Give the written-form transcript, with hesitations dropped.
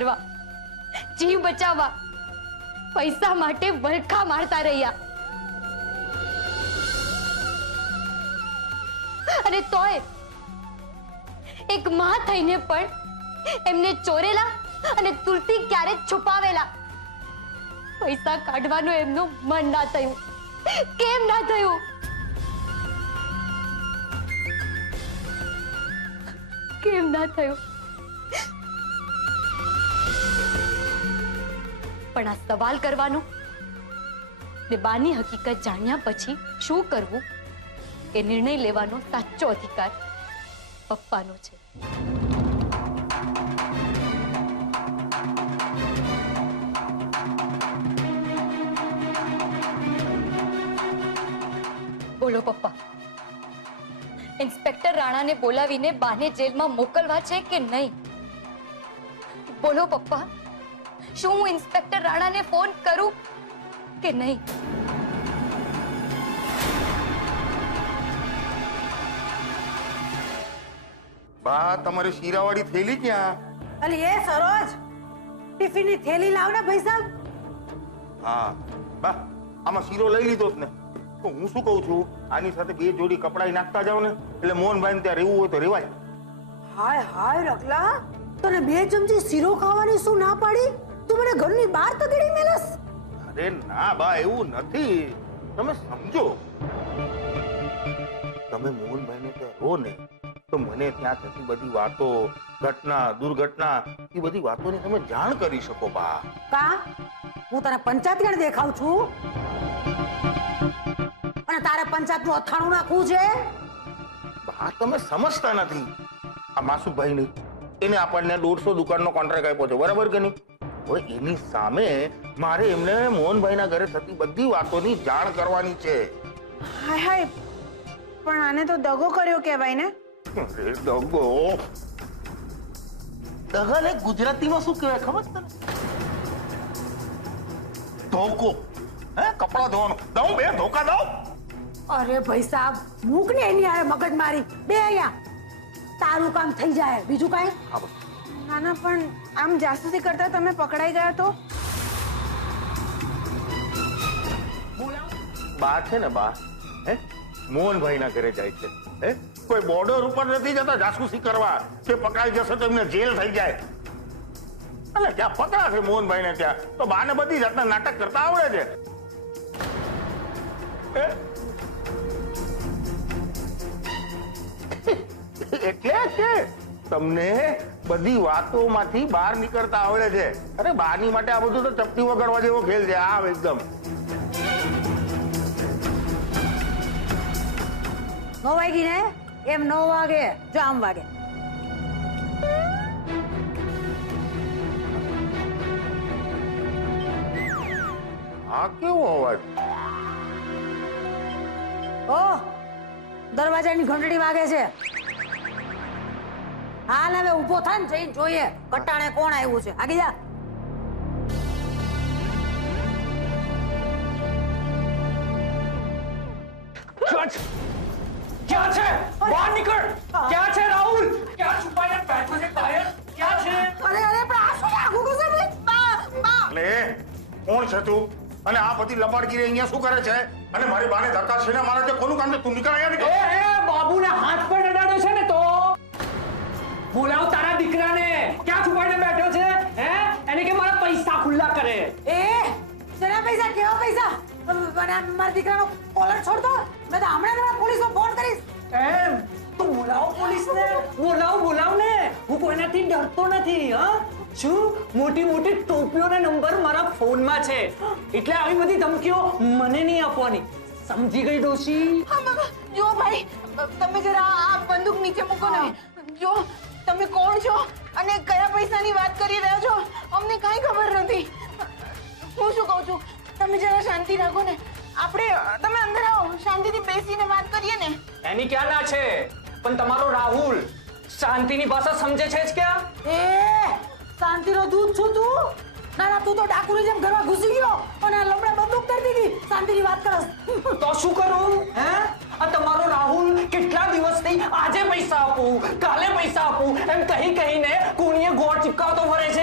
કરવા, જીવ બચાવવા પૈસા માટે વલખા મારતા રહ્યા, અને તોય એક માં થઈને પણ એમને ચોરેલા અને તુલસી ક્યારે છુપાવેલા પૈસા કાઢવાનું એમનું મન ના થયું. કેમ ના થયું? કેમ ના થયું? પણ આ સવાલ કરવાનો ને બાની હકીકત જાણ્યા પછી શું કરવું એ નિર્ણય લેવાનો સાચો અધિકાર પપ્પાનો છે. બોલો પપ્પા, ઇન્સ્પેક્ટર રાણાને બોલાવીને બાને જેલમાં મોકલવા છે કે નહીં? બોલો પપ્પા, શું હું ઇન્સ્પેક્ટર રાણાને ફોન કરું કે નહીં? બા, તમારી શીરાવાળી થેલી ક્યાં? અલી એ સરોજ, ટિફિનની થેલી લાવ ને ભાઈ સાહેબ. હા બા, આમાં શીરો લઈ લીધો જ ને. તો હું શું કહું છું, આની સાથે બે જોડી કપડાં નાખતા જાવ ને, એટલે મોહનભાઈ ત્યાં રહેવું હોય તો રેવાય. હાય હાય રગલા, તને 2 ચમચી શીરો ખાવાની શું ના પાડી? તું મને ઘરની બહાર તગડી મેલસ. અરે ના બા, એવું નથી, તમે સમજો. તમે મોહનભાઈને ત્યાં રહો ને, તો મને ત્યાં થતી બધી વાતો, ઘટના, દુર્ઘટના, એ બધી વાતોની તમે જાણ કરી શકો બા. કા હું તને પંચાયત દેખાઉં છું અને તારે પંચાયતનું અથાણું નાખવું છે? બા, તમે સમજતા નથી. આ માસુભાઈ નહીં, એને આપણને 150 દુકાનનો કોન્ટ્રાક્ટ આપ્યો છે, બરાબર કે નહીં? હવે એની સામે મારે એમને મોહનભાઈના ઘરે થતી બધી વાતોની જાણ કરવાની છે. હાય હાય, પણ આને તો દગો કર્યો કહેવાય ને. અરે દગો, દગાને ગુજરાતીમાં શું કહેવાય ખબર તને? ધોકો. હે, કપડા ધોવાનું. દઉં બે ધોકા દઉં? અરે ભાઈ સાહેબ, મૂક ને એની આરે મગજ મારી. બે અહીંયા, તારું કામ થઈ જાય, બીજું કાંઈ? હા બસ. નાના, પણ આમ જાસૂસી કરતા તમે પકડાઈ ગયા તો? બા છે ને બા, હે, મોહનભાઈના ઘરે જાય છે. હે, કોઈ બોર્ડર ઉપર નથી જતા જાસૂસી કરવા કે પકડાઈ જશે તો એમને જેલ થઈ જાય. અને ત્યાં પકડાશે મોહનભાઈને ત્યાં, તો બાને બધી જાતના નાટક કરતા આવડે છે. એટલે કે તમને બધી વાતોમાંથી બહાર નીકળતા આવડે છે. અરે બાની માટે આ બધું તો ચપટી વગાડવા જેવો ખેલ છે. આ એકદમ 9 વાગી ને, એમ 9 વાગે, જો આમ વાગે. આ કેવો અવાજ? ઓ, દરવાજાની ઘંટડી વાગે છે. હાલ હવે ઊભો થાય ને, જઈને જોઈએ કટાણે કોણ આવ્યું છે. આગી જા. क्या છે? બહાર નીકળ. क्या છે રાહુલ? क्या છુપાઈને બેઠો છે કાયર? क्या છે? અરે અરે, પણ આ શું આગું કશે ભાઈ? લે, કોણ છે તું? અને આ બધી લબાડગીરી અહીંયા શું કરે છે? અને મારી બાને ધક્કા છે ને મારે તે કોનું કામ છે? તું નીકળ અહીંયા, નીકળ. એ બાબુને હાથ પર અડાડ્યો છે ને તો બોલાવ તારા દીકરાને. ક્યાં છુપાઈને બેઠો છે? હે, એને કે મારા પૈસા ખુલ્લા કરે. એ શેના પૈસા? કેવા પૈસા? મારા દીકરાનો કોલર છોડતો. મેં તો હમણાં પોલીસમાં ફોન કરીશ. એમ તો બોલાવો પોલીસને. બોલાવ ને. હું કોઈનાથી ડરતો નથી. હા, શું મોટી મોટી ટોપીઓના નંબર મારા ફોનમાં છે, એટલે આવી બધી ધમકીઓ મને નહીં આપવાની. સમજી ગઈ ડોશી? હા બાબા, જો ભાઈ, તમે જરા આ બંદૂક નીચે મૂકો ને. જો તમે કોણ છો અને કયા પૈસાની વાત કરી રહ્યા છો, અમને કાંઈ ખબર નથી. હું શું કહું છું, તમે જરા શાંતિ રાખો ને. તમે અંદર આવો, શાંતિથી બેસીને વાત કરીએ ને. એની ક્યાં ના છે, પણ તમારો રાહુલ શાંતિની ભાષા સમજે છે જ ક્યાં? એ શાંતિનો દૂધ છું તું? ના, તું તો ડાકુની જેમ ઘરમાં ઘૂસી ગયો અને લમડે બંદૂક કરી દીધી. શાંતિની વાત કરસ તો શું કરું? હે, આ તમારો રાહુલ કેટલા દિવસથી આજે પૈસા આપું, કાલે પૈસા આપું એમ કહીને કોણીએ ગોળ ચિપકાવતો ફરે છે.